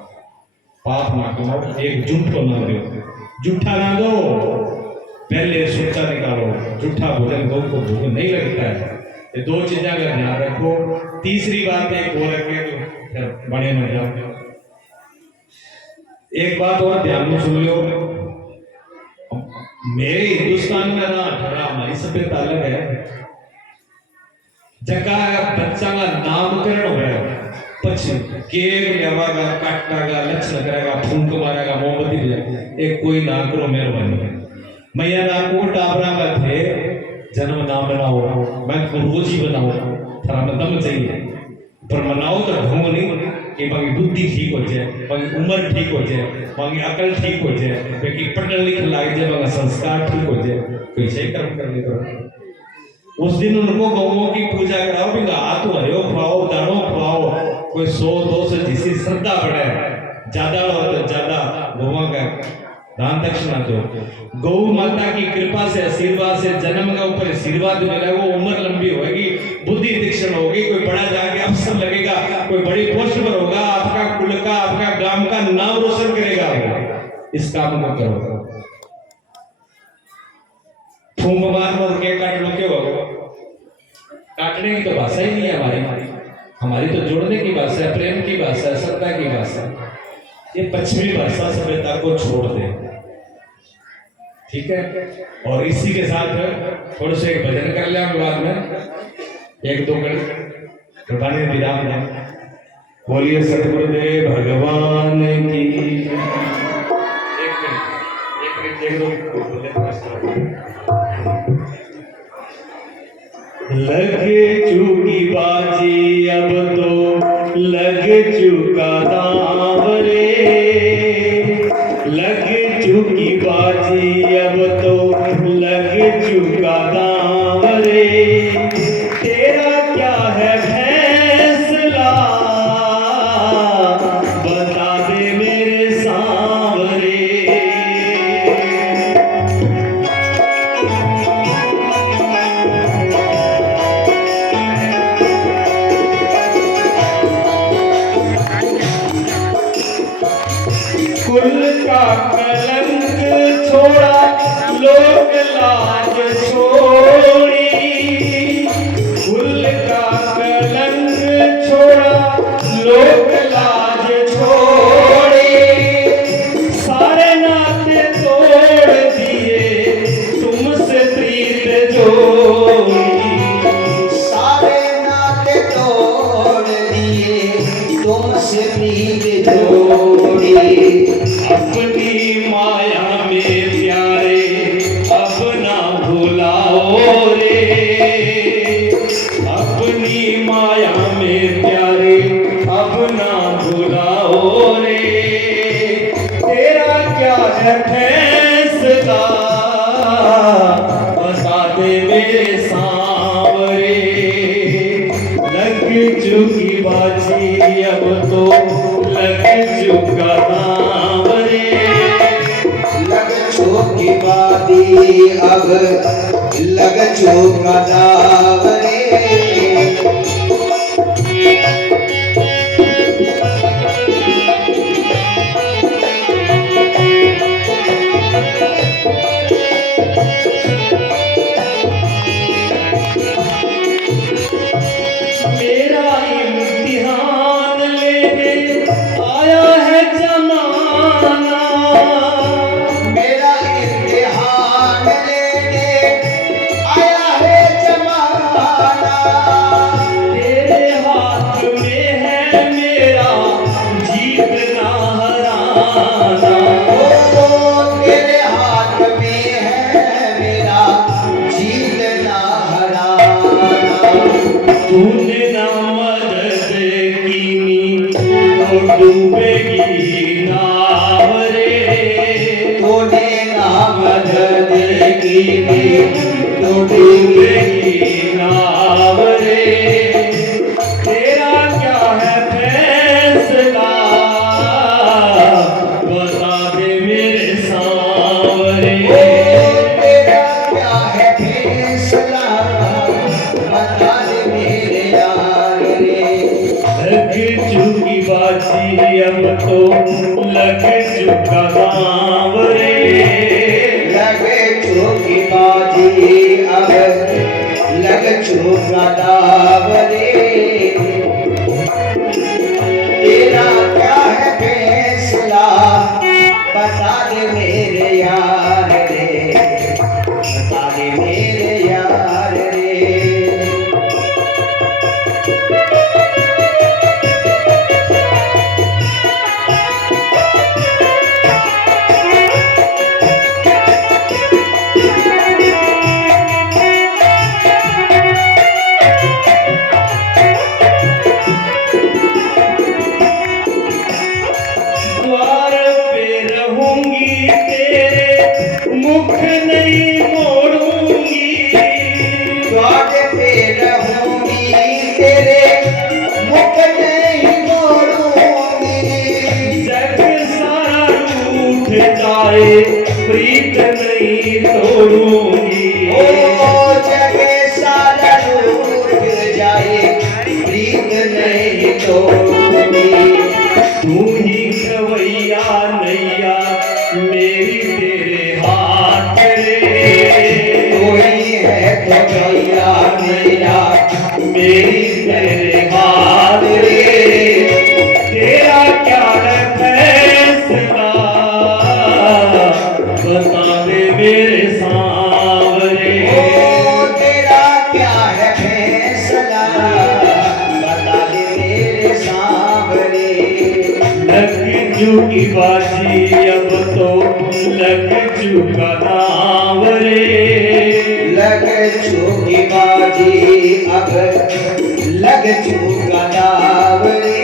पाप ना करो, एक झूठ को ना दो, झूठा ना दो, पहले सोचा निकालो, झूठा भोजन गौ को भोजन नहीं लगता है। ये 2 चीजें अगर ध्यान रखो। तीसरी बात एक और रखे तो फिर बड़े न जाओ। एक बात और ध्यान में सुन लो, मेरे हिंदुस्तान में ना हमारी सभ्यता अलग है, जगह बच्चा का नामकरण हो रहा है, पश्चिम केक लेवागा, काटागा, लक्षण करेगा, फूंक मारेगा, मोमबत्ती बुझाएगा, एक कोई ना करो मेहरबानी। मैया ना को टाबरा का थे जन्म ना बनाओ, मैं रोज ही बनाओ, थोड़ा में दम चाहिए, पर मनाओ तो ढोंग नहीं कि बाकी बुद्धि ठीक हो जाए, बाकी उम्र ठीक हो जाए, बाकी अकल ठीक हो जाए, बाकी पढ़ने लिखने लग जाए, बाकी संस्कार ठीक हो जाए, कोई सही कर्म करने करो। उस दिन उनको गौओं की पूजा कराओ, भी हाथ हरियो खुआओ, दानो खुआओ, कोई 100-200 जिसकी श्रद्धा बढ़े, ज्यादा हो तो ज्यादा गौओं का दान दक्षिणा दो। गौ माता की कृपा से, आशीर्वाद से जन्म का ऊपर आशीर्वाद मिलेगा, वो उम्र लंबी होगी, बुद्धि तीक्ष्ण होगी, कोई बड़ा जाके अफसर लगेगा, कोई बड़ी पोस्ट पर होगा, आपका कुल का, आपका गांव का नाम रोशन करेगा वो। इस काम को करो। फूंक मार और के काट लो, क्यों होगा? काटने की तो भाषा ही नहीं है हमारी तो जोड़ने की भाषा है, प्रेम की भाषा है, श्रद्धा की भाषा है। ये पश्चिमी भाषा सभ्यता को छोड़ दे, ठीक है। और इसी के साथ थोड़े से भजन कर लिया बाद में 1-2 घड़ी प्रभानी विराम दें। बोलिए सतगुरुदेव भगवान की। एक दो लगे चुकी बाजी, अब तो लग चुका दाव रे, लग माया में प्यारे अब ना भुलाओ रे, तेरा क्या है फैसला बता दे मेरे सांवरे। लग चुकी बाजी अब तो लग चुका दाम रे, लग चुकी बाजी अब लग चुका दाम रे। मेरा इम्तिहान लेने आया है जमाना, मेरा इम्तिहान लेने आया है जमाना। तेरे हाथ में है मेरा जीतना हराना। ओ तेरे हाथ में है मेरा जीतना हराना। तूने ना मदद कीनी तो डूबेगी नाव रे, तूने ना मदद की तो डूबेगी नाव रे। तेरा क्या है फैसला बता दे मेरे सांवरे। तेरा क्या है फैसला बता दे मेरे यार रे। लग चुकी बाजी अब तो लग चुका दाम रे, लगे चुकी बाजी अब लग चुका दाव रे। तेरा क्या है फैसला बता दे मेरे यार रे, बता दे मेरे यार रे। द्वार पे रहूंगी तेरे मुख नहीं मोड़ूंगी, द्वार पे रहूंगी तेरे मुख नहीं मोड़ूंगी। जग सारा रूठ जाए प्रीत नहीं तोड़ूंगी। ओ जगे सारा रूठ जाए प्रीत नहीं तोड़ूंगी। तू ही खवैया नैया मेरी तेरे हाथ रे, कोई है तो भैया मेरा मेरी तेरे हाथ रे। तेरा क्या है फैसला बता दे मेरे सांवरे। ओ तेरा क्या है फैसला बता दे मेरे सांवरे। लग चुकी बाजी अब तो लग चुका दाम रे, लग चुकी बाजी अब लग चुका दाव रे।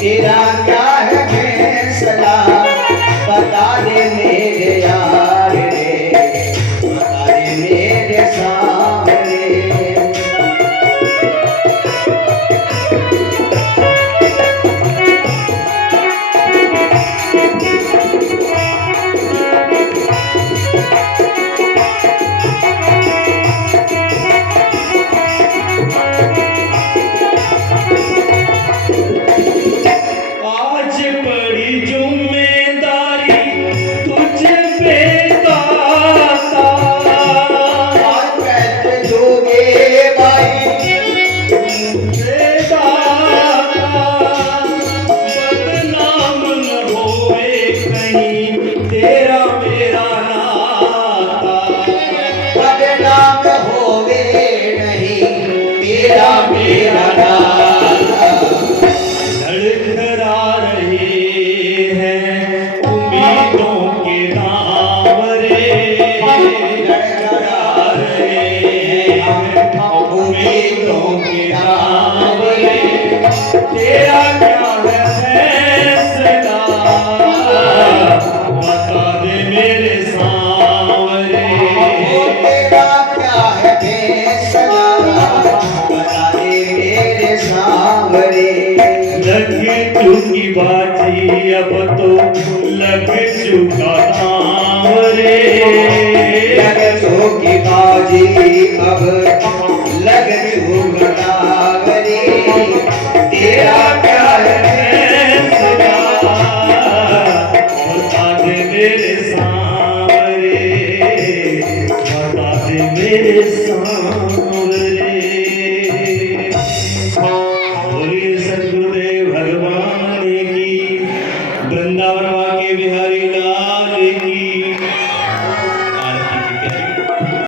तेरा क्या है फैसला बता दे मेरे यार रे, बता दे मेरे सामने। आज बड़ी जिम्मेदारी तुझ पे दाता, आज कैसे दोगे भाई तुझे दाता। बदनाम न होए कहीं तेरा मेरा नाता, बदनाम होवे नहीं तेरा मेरा नाता। लड़खड़ा रहे हैं उम्मीदों के नाम रे, लड़खड़ा रहे हैं उम्मीदों के नाम तेरा क्या है फैसला बता दे मेरे सांवरे ओ तेरा क्या है फैसला बता दे मेरे सांवरे लग चुकी बाजी अब तो लग चुका दाम रे लग चुकी बाजी अब लग चुका रे तेरा क्या है फैसला बता दे मेरे सांवरे बता दे मेरे सांवरे